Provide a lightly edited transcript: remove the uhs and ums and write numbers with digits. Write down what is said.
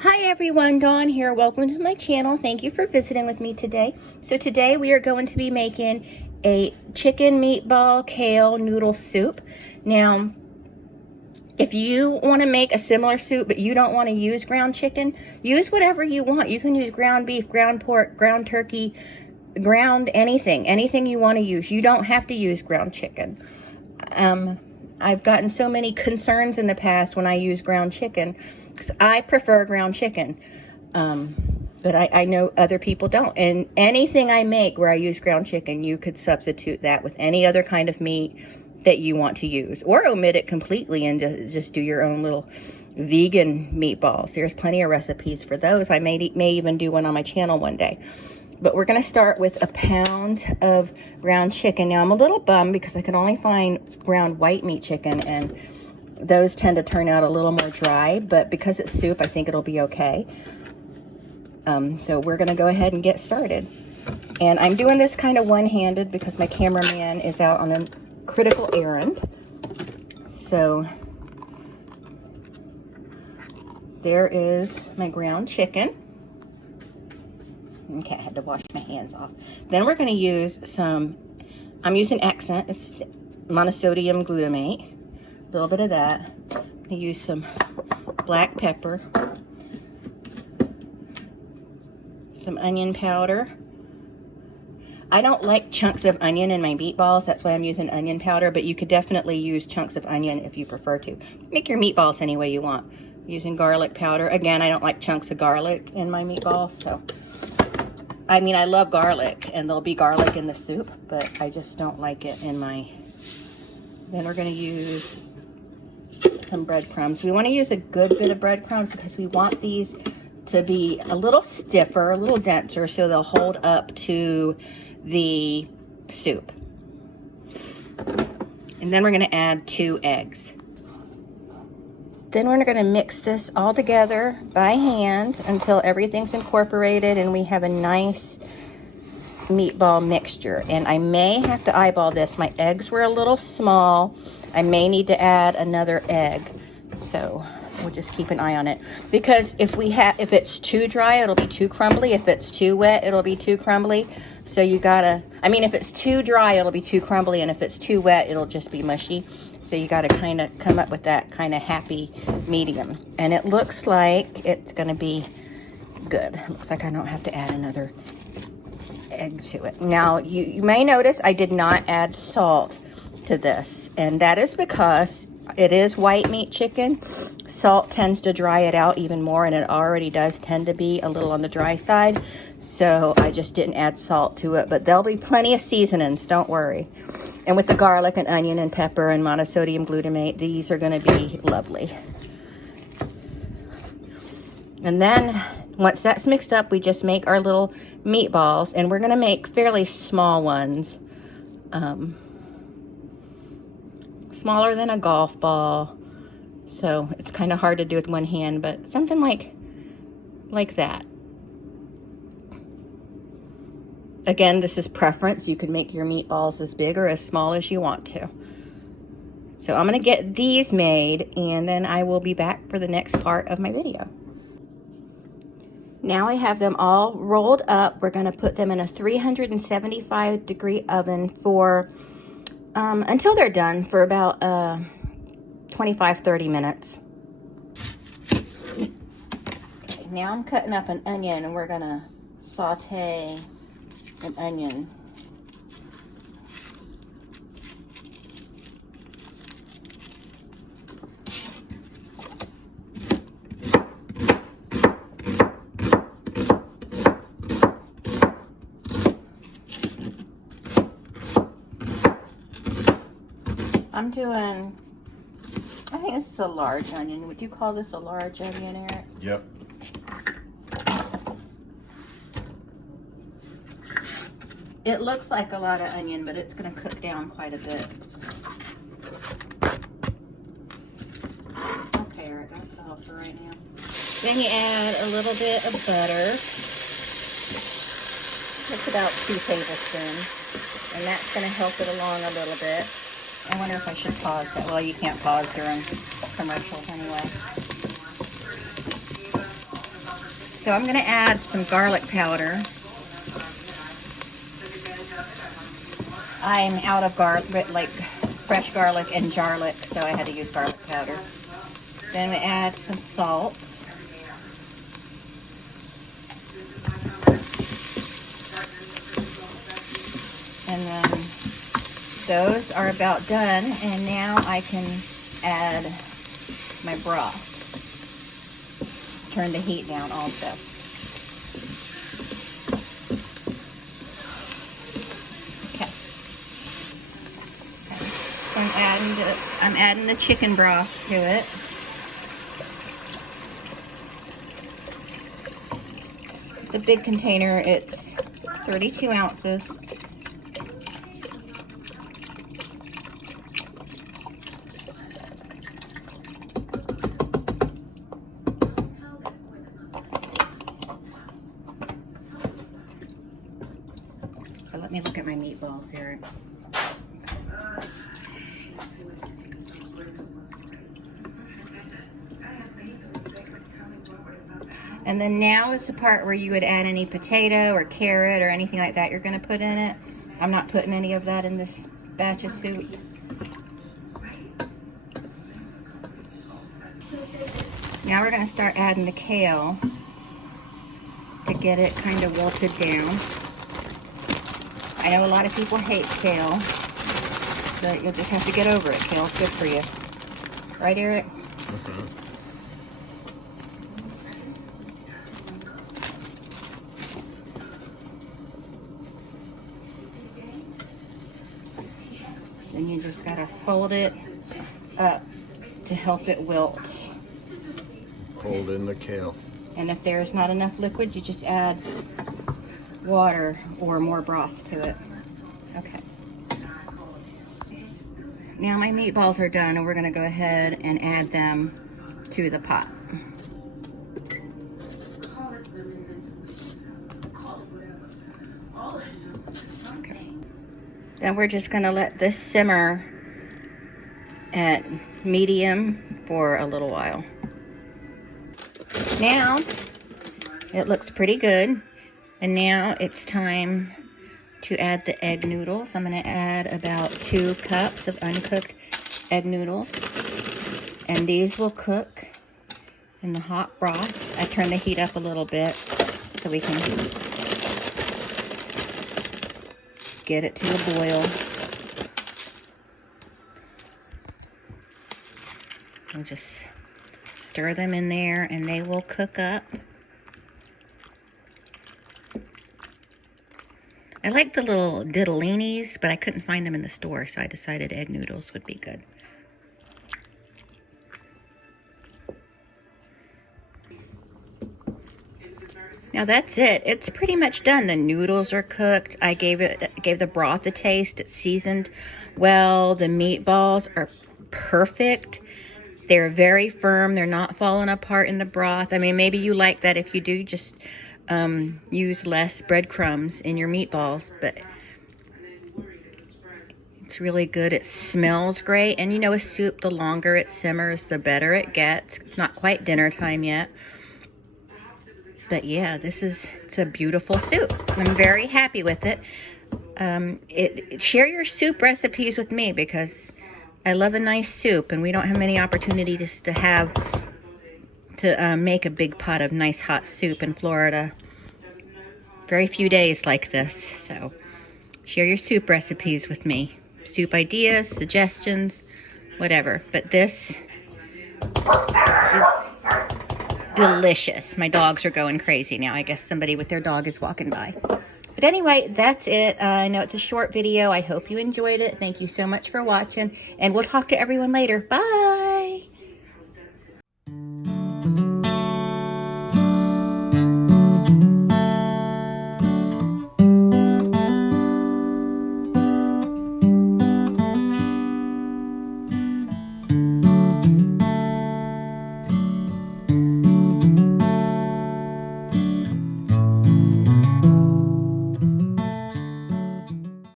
Hi everyone, Dawn here. Welcome to my channel. Thank you for visiting with me today. So today we are going to be making a chicken meatball kale noodle soup. Now, if you want to make a similar soup but you don't want to use ground chicken, use whatever you want. You can use ground beef, ground pork, ground turkey, ground anything you want to use. You don't have to use ground chicken. I've gotten so many concerns in the past when I use ground chicken, because I prefer ground chicken, but I know other people don't. And anything I make where I use ground chicken, you could substitute that with any other kind of meat that you want to use, or omit it completely and just do your own little vegan meatballs. There's plenty of recipes for those. I may even do one on my channel one day. But we're going to start with a pound of ground chicken. Now, I'm a little bummed because I can only find ground white meat chicken, and those tend to turn out a little more dry. But because it's soup, I think it'll be okay. So we're going to go ahead and get started. And I'm doing this kind of one-handed because my cameraman is out on a critical errand. So there is my ground chicken. Okay, I had to wash my hands off. Then we're going to use some, I'm using Accent, it's monosodium glutamate, a little bit of that. I'm going to use some black pepper, some onion powder. I don't like chunks of onion in my meatballs, that's why I'm using onion powder, but you could definitely use chunks of onion if you prefer to. Make your meatballs any way you want. Using garlic powder. Again, I don't like chunks of garlic in my meatballs, so. I mean, I love garlic, and there'll be garlic in the soup, but I just don't like it in my... Then we're going to use some breadcrumbs. We want to use a good bit of breadcrumbs because we want these to be a little stiffer, a little denser, so they'll hold up to the soup. And then we're going to add 2 eggs. Then we're going to mix this all together by hand until everything's incorporated and we have a nice meatball mixture. And I may have to eyeball this. My eggs were a little small. I may need to add another egg. So we'll just keep an eye on it. Because if it's too dry, it'll be too crumbly. If it's too wet, it'll be too crumbly. So you gotta, if it's too dry, it'll be too crumbly. And if it's too wet, it'll just be mushy. So you got to kind of come up with that kind of happy medium. And it looks like it's going to be good. It looks like I don't have to add another egg to it. Now, you may notice I did not add salt to this. And that is because it is white meat chicken. Salt tends to dry it out even more, and it already does tend to be a little on the dry side. So I just didn't add salt to it. But there'll be plenty of seasonings, don't worry. And with the garlic and onion and pepper and monosodium glutamate, these are going to be lovely. And then once that's mixed up, we just make our little meatballs. And we're going to make fairly small ones. Smaller than a golf ball. So it's kind of hard to do with one hand, but something like that. Again, this is preference. You can make your meatballs as big or as small as you want to. So I'm going to get these made, and then I will be back for the next part of my video. Now I have them all rolled up. We're going to put them in a 375-degree oven for until they're done, for about 25-30 minutes. Okay, now I'm cutting up an onion, and we're going to saute an onion. I'm doing, I think this is a large onion. Would you call this a large onion, Eric? Yep. It looks like a lot of onion, but it's going to cook down quite a bit. Okay, Eric, that's all for right now. Then you add a little bit of butter. It's about 2 tablespoons. And that's going to help it along a little bit. I wonder if I should pause that. Well, you can't pause during commercials anyway. So I'm gonna add some garlic powder. I'm out of garlic, like fresh garlic and garlic, so I had to use garlic powder. Then we add some salt. And then those are about done, and now I can add my broth. Turn the heat down also. Okay. I'm adding the chicken broth to it. It's a big container. It's 32 ounces. So let me look at my meatballs here. And then now is the part where you would add any potato or carrot or anything like that you're going to put in it. I'm not putting any of that in this batch of soup. Now we're going to start adding the kale to get it kind of wilted down. I know a lot of people hate kale, but you'll just have to get over it. Kale's good for you. Right, Eric? Mm-hmm. Then you just gotta fold it up to help it wilt. Fold in the kale. And if there's not enough liquid, you just add water or more broth to it. Okay. Now my meatballs are done, and we're gonna go ahead and add them to the pot. Okay. Then we're just gonna let this simmer at medium for a little while. Now it looks pretty good, and now it's time to add the egg noodles. I'm going to add about 2 cups of uncooked egg noodles, and these will cook in the hot broth. I turn the heat up a little bit so we can get it to a boil. We'll just stir them in there, and they will cook up. I like the little diddleinis, but I couldn't find them in the store, so I decided egg noodles would be good. Now that's it. It's pretty much done. The noodles are cooked. I gave the broth a taste. It's seasoned well. The meatballs are perfect. They're very firm. They're not falling apart in the broth. I mean, maybe you like that. If you do, just use less breadcrumbs in your meatballs, but it's really good. It smells great. And you know, a soup, the longer it simmers, the better it gets. It's not quite dinner time yet. But yeah, it's a beautiful soup. I'm very happy with it. Share your soup recipes with me, because I love a nice soup, and we don't have many opportunities to make a big pot of nice hot soup in Florida. Very few days like this. So share your soup recipes with me. Soup ideas, suggestions, whatever. But this is delicious. My dogs are going crazy now. I guess somebody with their dog is walking by. But anyway, that's it. I know it's a short video. I hope you enjoyed it. Thank you so much for watching, and we'll talk to everyone later. Bye.